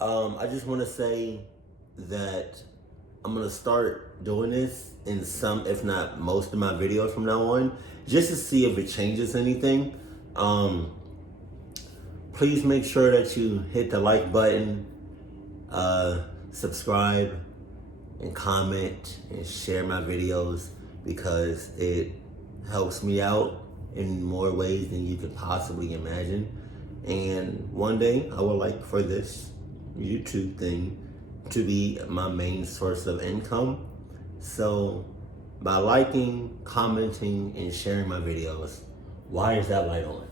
I just want to say that I'm going to start doing this in some, if not most of my videos from now on, just to see if it changes anything. Please make sure that you hit the like button, subscribe, and comment and share my videos, because it helps me out in more ways than you could possibly imagine. And one day I would like for this YouTube thing to be my main source of income. So by liking, commenting, and sharing my videos, why is that light on?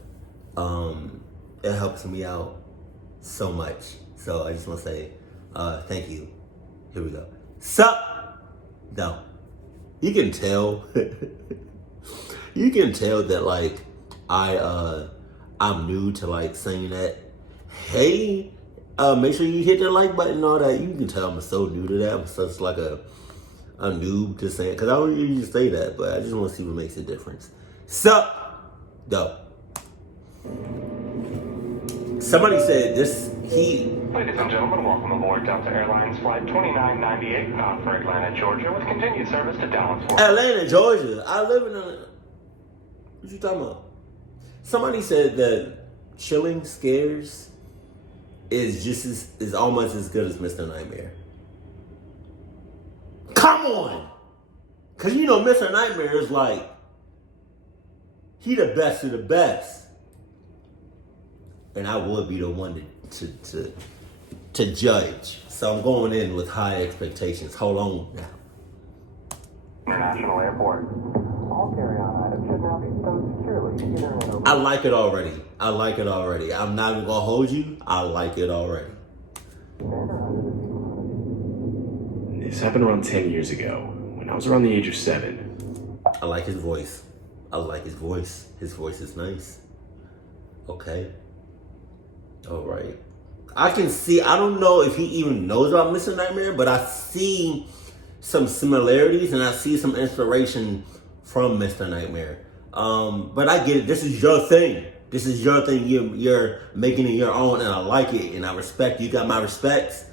It helps me out so much. So I just want to say thank you. Here we go. Sup? No. You can tell. You can tell that like I'm new to like saying that. Hey, make sure you hit the like button and all that. You can tell I'm so new to that. I'm such like a noob to saying, because I don't usually say that, but I just want to see what makes a difference. Sup? No. Somebody said this, Ladies and gentlemen, welcome aboard Delta Airlines Flight 2998, bound for Atlanta, Georgia, with continued service to Dallas, Fort Worth. Atlanta, Georgia. I live in Atlanta. What you talking about? Somebody said that chilling scares is almost as good as Mr. Nightmare. Come on! Cause you know Mr. Nightmare is like, he the best of the best. And I would be the one to judge. So I'm going in with high expectations. Hold on now. International Airport. All carry-on items should now be stowed securely, either in a... I like it already. I like it already. I'm not even gonna hold you. I like it already. This happened around 10 years ago, when I was around the age of 7. I like his voice. I like his voice. His voice is nice. Okay. All right. I can see, I don't know if he even knows about Mr. Nightmare, but I see some similarities and I see some inspiration from Mr. Nightmare. But I get it. This is your thing. This is your thing. You're making it your own, and I like it, and I respect you. You got my respects.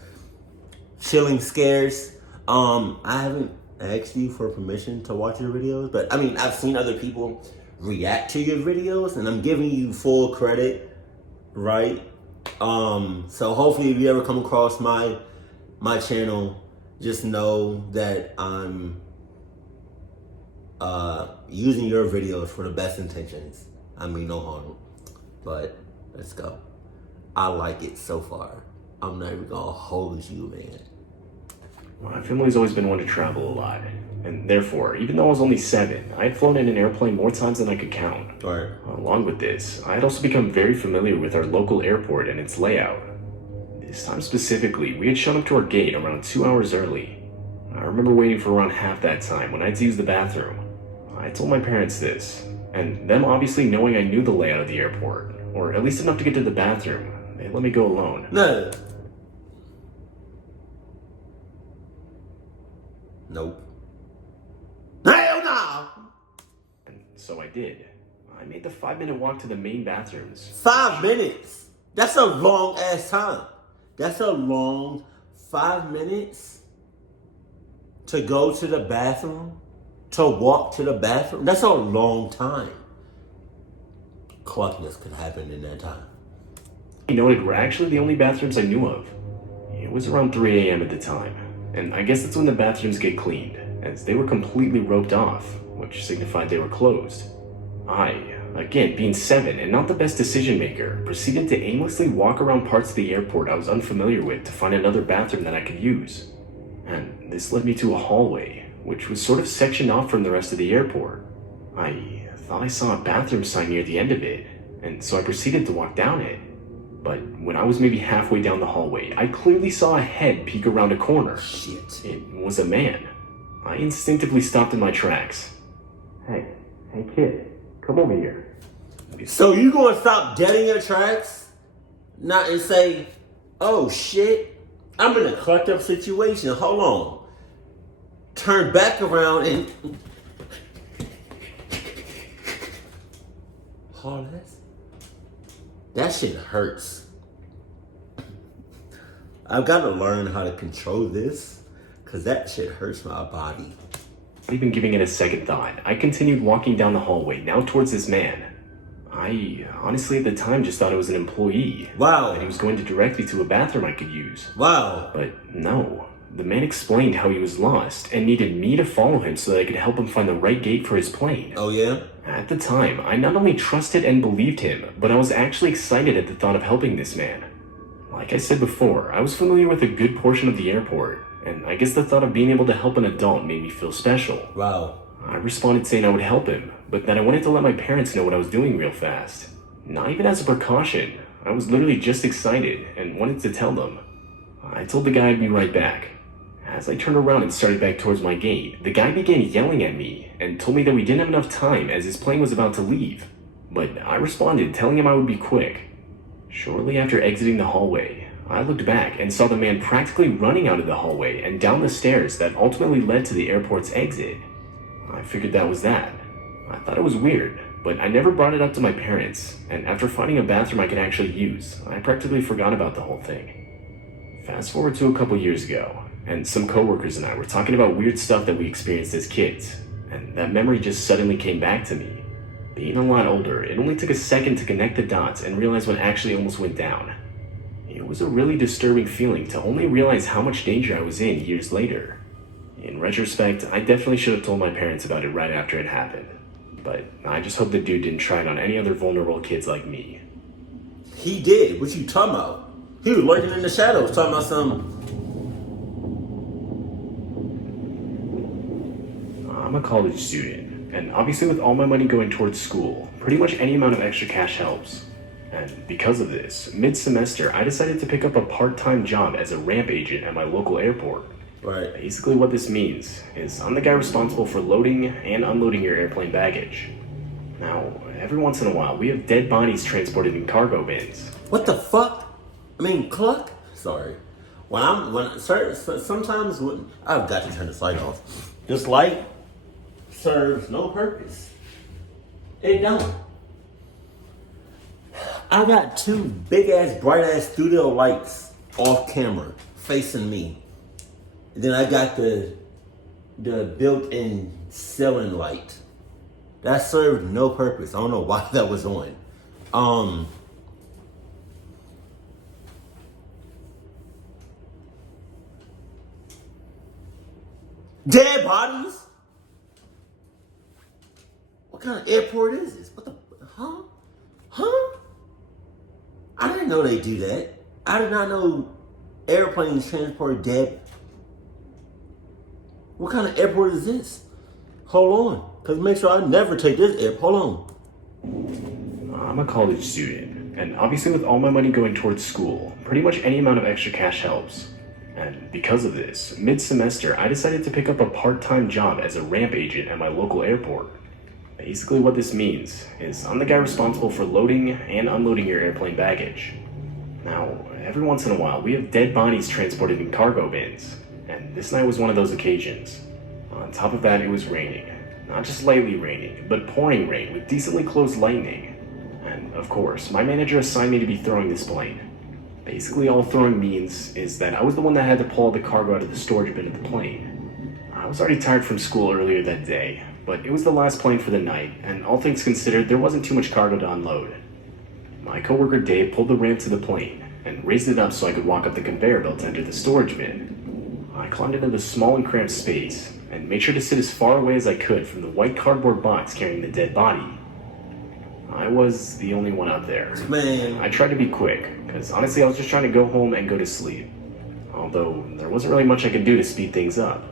Chilling scares. I haven't asked you for permission to watch your videos, but I mean, I've seen other people react to your videos, and I'm giving you full credit, right? So hopefully if you ever come across my channel, just know that I'm using your videos for the best intentions. I mean no harm, but let's go. I like it so far. I'm not even gonna hold you, man. My family's always been one to travel a lot, and therefore, even though I was only 7, I had flown in an airplane more times than I could count. Right. Along with this, I had also become very familiar with our local airport and its layout. This time specifically, we had shown up to our gate around 2 hours early. I remember waiting for around half that time when I had to use the bathroom. I told my parents this, and them obviously knowing I knew the layout of the airport, or at least enough to get to the bathroom, they let me go alone. No. Nope. Hell no! And so I did. I made the 5-minute walk to the main bathrooms. 5 minutes? That's a long ass time. That's a long 5 minutes to go to the bathroom, to walk to the bathroom. That's a long time. Cluckness could happen in that time. You noted were actually the only bathrooms I knew of. It was around 3 a.m. at the time, and I guess that's when the bathrooms get cleaned, as they were completely roped off, which signified they were closed. I, again being 7 and not the best decision maker, proceeded to aimlessly walk around parts of the airport I was unfamiliar with to find another bathroom that I could use. And this led me to a hallway, which was sort of sectioned off from the rest of the airport. I thought I saw a bathroom sign near the end of it, and so I proceeded to walk down it. But when I was maybe halfway down the hallway, I clearly saw a head peek around a corner. Shit. It was a man. I instinctively stopped in my tracks. Hey kid, come over here. So you gonna stop dead in your tracks? Not and say, oh shit, I'm in a clucked up situation. Hold on. Turn back around and that shit hurts. I've got to learn how to control this, because that shit hurts my body. Not even giving it a second thought, I continued walking down the hallway, now towards this man. I honestly at the time just thought it was an employee. Wow. That he was going to direct me to a bathroom I could use. Wow. But no. The man explained how he was lost and needed me to follow him so that I could help him find the right gate for his plane. Oh yeah? At the time, I not only trusted and believed him, but I was actually excited at the thought of helping this man. Like I said before, I was familiar with a good portion of the airport, and I guess the thought of being able to help an adult made me feel special. Wow. I responded saying I would help him, but that I wanted to let my parents know what I was doing real fast. Not even as a precaution. I was literally just excited and wanted to tell them. I told the guy I'd be right back. As I turned around and started back towards my gate, the guy began yelling at me and told me that we didn't have enough time as his plane was about to leave. But I responded, telling him I would be quick. Shortly after exiting the hallway, I looked back and saw the man practically running out of the hallway and down the stairs that ultimately led to the airport's exit. I figured that was that. I thought it was weird, but I never brought it up to my parents, and after finding a bathroom I could actually use, I practically forgot about the whole thing. Fast forward to a couple years ago, and some coworkers and I were talking about weird stuff that we experienced as kids, and that memory just suddenly came back to me. Being a lot older, it only took a second to connect the dots and realize what actually almost went down. It was a really disturbing feeling to only realize how much danger I was in years later. In retrospect, I definitely should have told my parents about it right after it happened. But I just hope the dude didn't try it on any other vulnerable kids like me. He did. What you talking about? He was lurking in the shadows talking about something. I'm a college student, and obviously with all my money going towards school, pretty much any amount of extra cash helps. And because of this, mid-semester I decided to pick up a part-time job as a ramp agent at my local airport. Right. Basically what this means is I'm the guy responsible for loading and unloading your airplane baggage. Now, every once in a while, we have dead bodies transported in cargo bins. What the fuck? I mean, cluck? Sorry. Sometimes when I've got to turn this light off. This light serves no purpose. It don't. I got two big ass, bright ass studio lights off camera facing me. Then I got the built-in ceiling light. That served no purpose. I don't know why that was on. Dead bodies? What kind of airport is this? What the, huh? Huh? I didn't know they do that. I did not know airplanes transport dead. What kind of airport is this? Hold on, cause make sure I never take this airport. Hold on. I'm a college student, and obviously with all my money going towards school, pretty much any amount of extra cash helps. And because of this, mid-semester I decided to pick up a part-time job as a ramp agent at my local airport. Basically what this means is I'm the guy responsible for loading and unloading your airplane baggage. Now, every once in a while, we have dead bodies transported in cargo bins, and this night was one of those occasions. On top of that, it was raining. Not just lightly raining, but pouring rain with decently close lightning. And of course, my manager assigned me to be throwing this plane. Basically all throwing means is that I was the one that had to pull all the cargo out of the storage bin of the plane. I was already tired from school earlier that day, but it was the last plane for the night, and all things considered, there wasn't too much cargo to unload. My coworker Dave pulled the ramp to the plane and raised it up so I could walk up the conveyor belt to enter the storage bin. I climbed into the small and cramped space and made sure to sit as far away as I could from the white cardboard box carrying the dead body. I was the only one out there. Man. I tried to be quick, because honestly I was just trying to go home and go to sleep. Although there wasn't really much I could do to speed things up.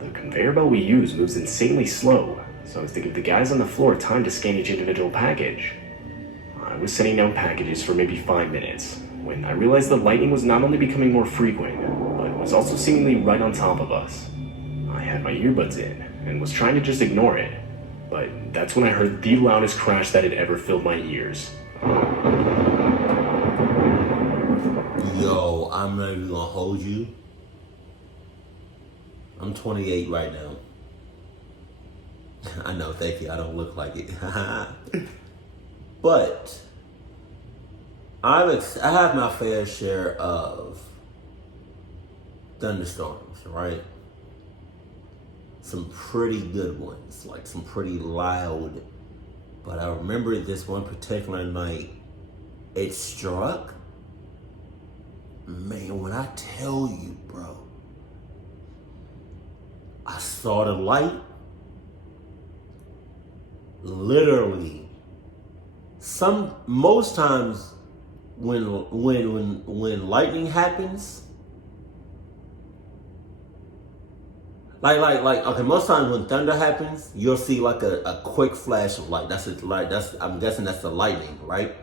The conveyor belt we use moves insanely slow, so as to give the guys on the floor time to scan each individual package. I was setting down packages for maybe 5 minutes, when I realized the lightning was not only becoming more frequent, but was also seemingly right on top of us. I had my earbuds in, and was trying to just ignore it, but that's when I heard the loudest crash that had ever filled my ears. Yo, I'm not even gonna hold you. I'm 28 right now. I know, thank you, I don't look like it. But I have my fair share of thunderstorms, right? Some pretty good ones, like some pretty loud. But I remember this one particular night, it struck. Man, when I tell you, bro, I saw the light. Literally, most times when lightning happens, okay, most times when thunder happens, you'll see like a quick flash of light. I'm guessing that's the lightning, right?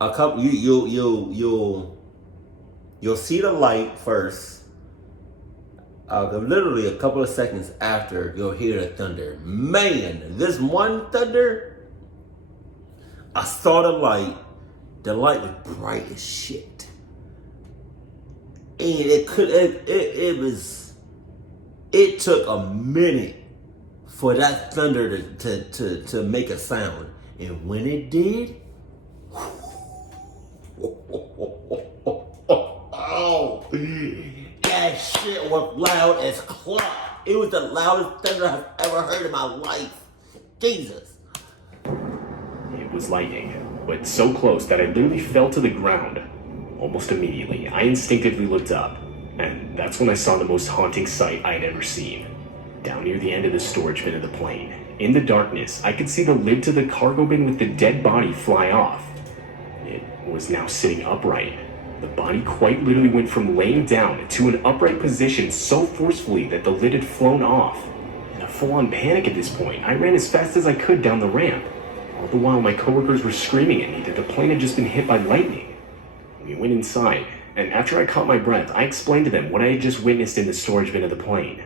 A couple you'll see the light first. Literally a couple of seconds after, you'll hear the thunder. Man, this one thunder, I saw the light. The light was bright as shit, and it took a minute for that thunder to make a sound, and when it did, oh, that shit was loud as clock. It was the loudest thunder I've ever heard in my life. Jesus. It was lightning, but so close that I literally fell to the ground. Almost immediately, I instinctively looked up, and that's when I saw the most haunting sight I had ever seen. Down near the end of the storage bin of the plane, in the darkness, I could see the lid to the cargo bin with the dead body fly off. It was now sitting upright. The body quite literally went from laying down to an upright position so forcefully that the lid had flown off. In a full-on panic at this point, I ran as fast as I could down the ramp. All the while, my coworkers were screaming at me that the plane had just been hit by lightning. We went inside, and after I caught my breath, I explained to them what I had just witnessed in the storage bin of the plane.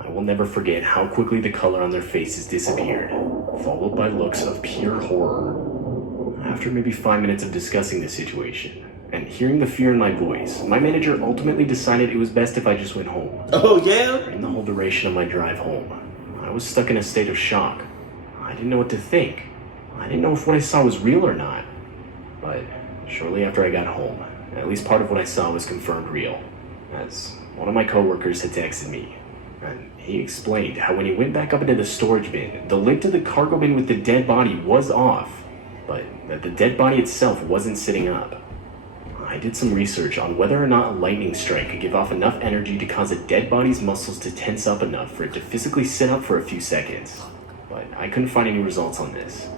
I will never forget how quickly the color on their faces disappeared, followed by looks of pure horror. After maybe 5 minutes of discussing the situation, and hearing the fear in my voice, my manager ultimately decided it was best if I just went home. Oh, yeah? During the whole duration of my drive home, I was stuck in a state of shock. I didn't know what to think. I didn't know if what I saw was real or not. But shortly after I got home, at least part of what I saw was confirmed real, as one of my coworkers had texted me. And he explained how when he went back up into the storage bin, the lid to the cargo bin with the dead body was off, but that the dead body itself wasn't sitting up. I did some research on whether or not a lightning strike could give off enough energy to cause a dead body's muscles to tense up enough for it to physically sit up for a few seconds, but I couldn't find any results on this.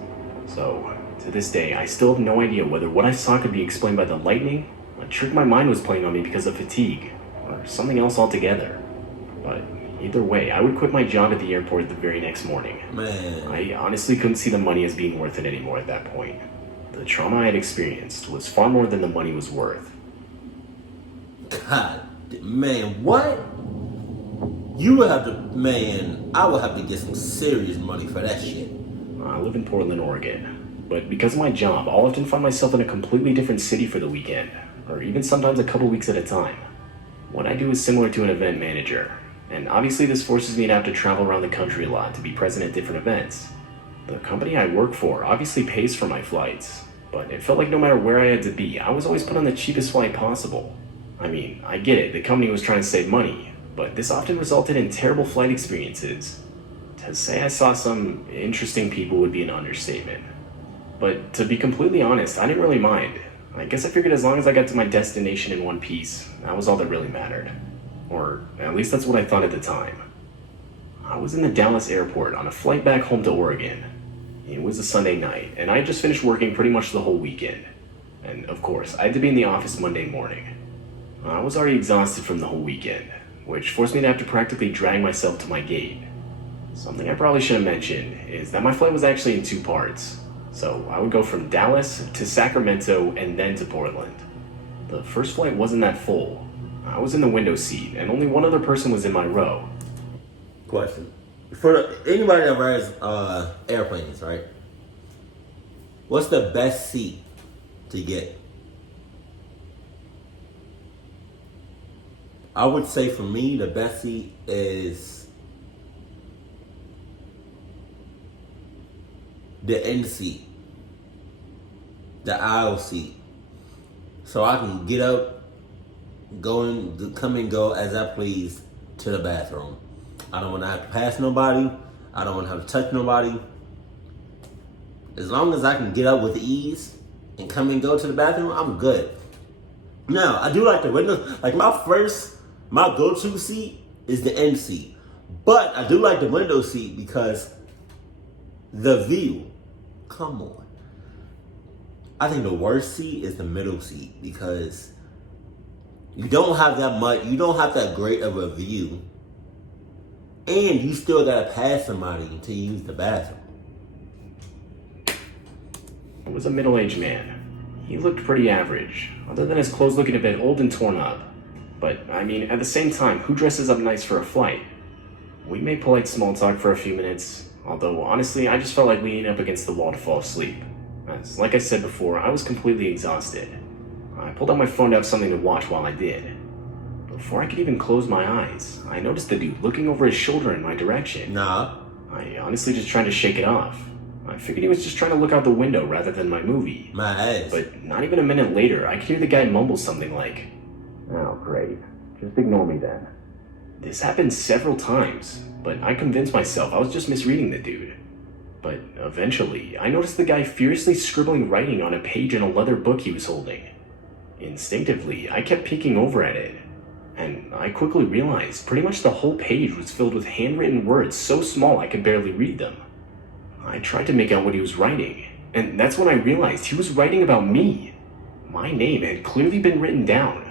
So, to this day, I still have no idea whether what I saw could be explained by the lightning, a trick my mind was playing on me because of fatigue, or something else altogether. But either way, I would quit my job at the airport the very next morning. Man. I honestly couldn't see the money as being worth it anymore at that point. The trauma I had experienced was far more than the money was worth. God, man, what? You would have to, man, I would have to get some serious money for that shit. I live in Portland, Oregon, but because of my job, I'll often find myself in a completely different city for the weekend, or even sometimes a couple weeks at a time. What I do is similar to an event manager, and obviously this forces me to have to travel around the country a lot to be present at different events. The company I work for obviously pays for my flights, but it felt like no matter where I had to be, I was always put on the cheapest flight possible. I mean, I get it, the company was trying to save money, but this often resulted in terrible flight experiences. To say I saw some interesting people would be an understatement. But to be completely honest, I didn't really mind. I guess I figured as long as I got to my destination in one piece, that was all that really mattered. Or at least that's what I thought at the time. I was in the Dallas airport on a flight back home to Oregon. It was a Sunday night, and I had just finished working pretty much the whole weekend. And of course, I had to be in the office Monday morning. I was already exhausted from the whole weekend, which forced me to have to practically drag myself to my gate. Something I probably should have mentioned is that my flight was actually in 2 parts. So I would go from Dallas to Sacramento and then to Portland. The first flight wasn't that full. I was in the window seat, and only one other person was in my row. Question. For anybody that rides airplanes, right? What's the best seat to get? I would say for me, the best seat is the end seat, the aisle seat. So I can get up come and go as I please to the bathroom. I don't want to have to pass nobody. I don't want to have to touch nobody. As long as I can get up with ease and come and go to the bathroom, I'm good. Now, I do like the window. Like my go-to seat is the end seat. But I do like the window seat because the view, come on. I think the worst seat is the middle seat because you don't have that great of a view, and you still gotta pass somebody to use the bathroom. It was a middle-aged man. He looked pretty average, other than his clothes looking a bit old and torn up. But, I mean, at the same time, who dresses up nice for a flight? We made polite small talk for a few minutes, although honestly, I just felt like leaning up against the wall to fall asleep. As, like I said before, I was completely exhausted. I pulled out my phone to have something to watch while I did. Before I could even close my eyes, I noticed the dude looking over his shoulder in my direction. Nah. I honestly just tried to shake it off. I figured he was just trying to look out the window rather than my movie. My ass. But not even a minute later, I could hear the guy mumble something like, "Oh, great. Just ignore me then." This happened several times, but I convinced myself I was just misreading the dude. But eventually, I noticed the guy furiously scribbling writing on a page in a leather book he was holding. Instinctively, I kept peeking over at it, and I quickly realized pretty much the whole page was filled with handwritten words so small I could barely read them. I tried to make out what he was writing, and that's when I realized he was writing about me. My name had clearly been written down.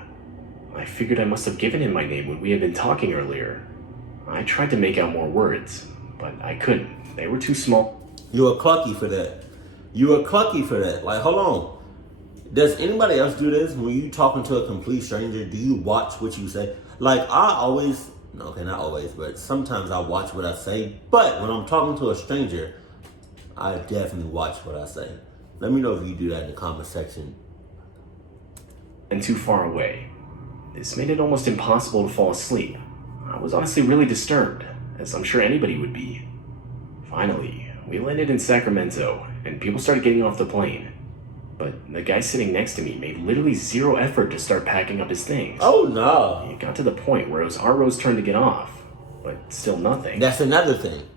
I figured I must have given him my name when we had been talking earlier. I tried to make out more words, but I couldn't. They were too small. You were clucky for that. Like, hold on. Does anybody else do this when you talking to a complete stranger? Do you watch what you say? Like, not always, but sometimes I watch what I say. But when I'm talking to a stranger, I definitely watch what I say. Let me know if you do that in the comment section. And too far away. This made it almost impossible to fall asleep. I was honestly really disturbed, as I'm sure anybody would be. Finally, we landed in Sacramento, and people started getting off the plane. But the guy sitting next to me made literally zero effort to start packing up his things. Oh no. It got to the point where it was our ro's turn to get off, but still nothing. That's another thing.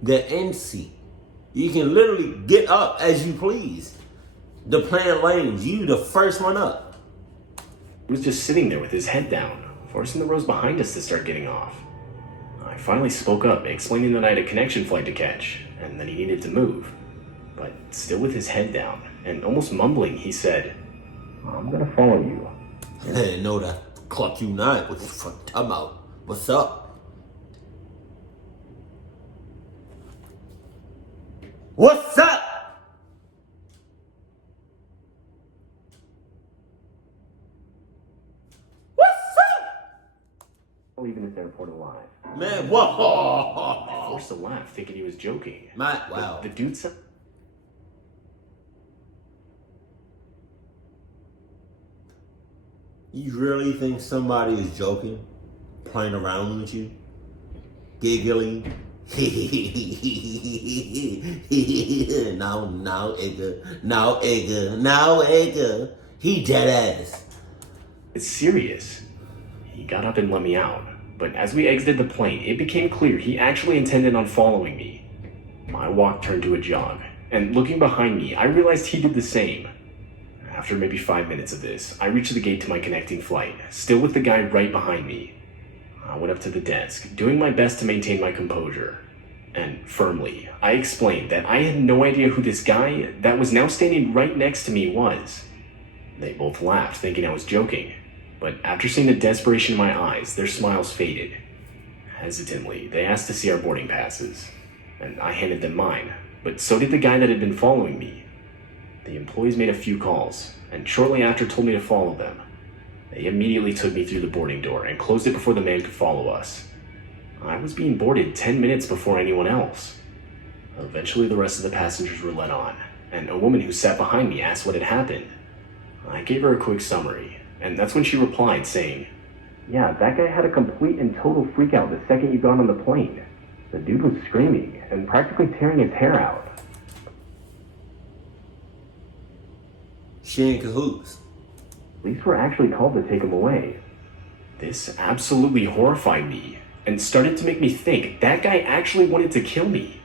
The end seat. You can literally get up as you please. The plane lanes, you the first one up. He was just sitting there with his head down, forcing the rows behind us to start getting off. I finally spoke up, explaining that I had a connection flight to catch, and that he needed to move. But still with his head down, and almost mumbling, he said, "I'm gonna follow you." Hey, no, that cluck you not. What the fuck talking about? What's up? What's up? Leaving this airport alive. Man, whoa! I forced a laugh, thinking he was joking. Wow. The dude said, You really think somebody is joking? Playing around with you? Giggling? Now, Edgar. He dead ass. "It's serious." He got up and let me out, but as we exited the plane, it became clear he actually intended on following me. My walk turned to a jog, and looking behind me, I realized he did the same. After maybe 5 minutes of this, I reached the gate to my connecting flight, still with the guy right behind me. I went up to the desk, doing my best to maintain my composure. And firmly, I explained that I had no idea who this guy that was now standing right next to me was. They both laughed, thinking I was joking. But after seeing the desperation in my eyes, their smiles faded. Hesitantly, they asked to see our boarding passes, and I handed them mine, but so did the guy that had been following me. The employees made a few calls, and shortly after told me to follow them. They immediately took me through the boarding door and closed it before the man could follow us. I was being boarded 10 minutes before anyone else. Eventually, the rest of the passengers were let on, and a woman who sat behind me asked what had happened. I gave her a quick summary, and that's when she replied, saying, "Yeah, that guy had a complete and total freakout the second you got on the plane. The dude was screaming and practically tearing his hair out." She in cahoots. Police were actually called to take him away. This absolutely horrified me and started to make me think that guy actually wanted to kill me.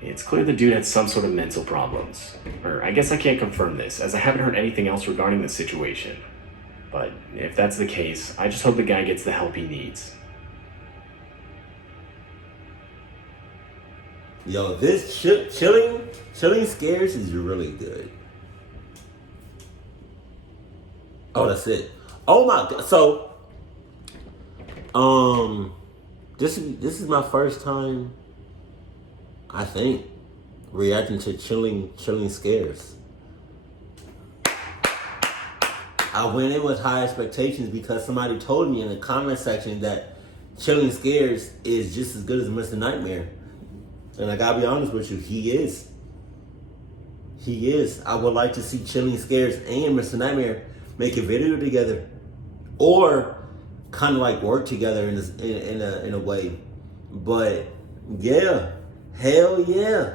It's clear the dude had some sort of mental problems. Or I guess I can't confirm this, as I haven't heard anything else regarding the situation. But if that's the case, I just hope the guy gets the help he needs. Yo, this chilling scares is really good. Oh, that's it. Oh my god. So, this is my first time, I think, reacting to chilling scares. I went in with high expectations because somebody told me in the comment section that chilling scares is just as good as Mr. Nightmare. And I gotta be honest with you, he is. He is. I would like to see Chilling Scares and Mr. Nightmare make a video together, or kind of like work together in a way. But yeah, hell yeah,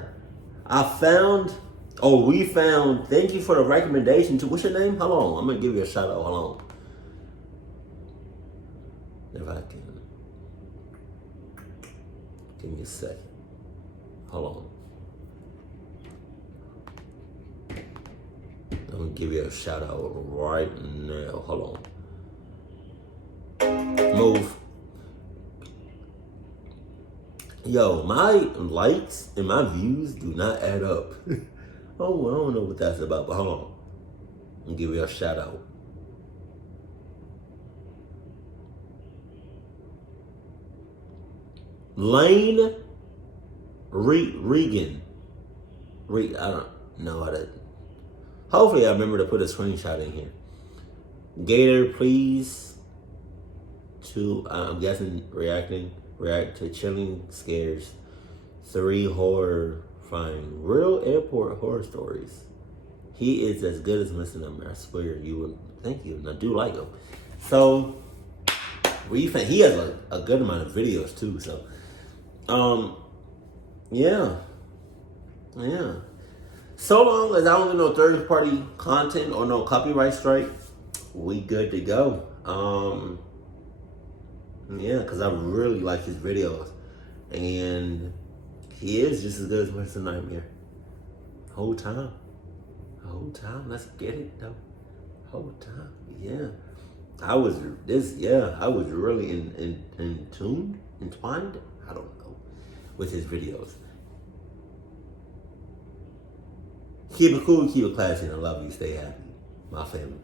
we found. Thank you for the recommendation. To what's your name? Hold on, I'm gonna give you a shout out. Hold on, if I can. Give me a second. Hold on. I'm gonna give you a shout out right now. Hold on. Move. Yo, my likes and my views do not add up. Oh, I don't know what that's about, but hold on. I'm gonna give you a shout out. Lane Regan. I don't know how to. Hopefully, I remember to put a screenshot in here. Gattor, please. I'm guessing react to Chilling Scares 3 Horrifying Real Airport Horror Stories. He is as good as Mr. Nightmare. I swear you would. Thank you, and I do like him. So, what do you think? He has a good amount of videos too. So, yeah. So long as I don't get no third party content or no copyright strike, we good to go. Yeah, because I really like his videos, and he is just as good as Mr. Nightmare. Whole time, let's get it though. Whole time, yeah. I was really entwined, I don't know, with his videos. Keep it cool, keep it classy, and I love you. Stay happy, my family.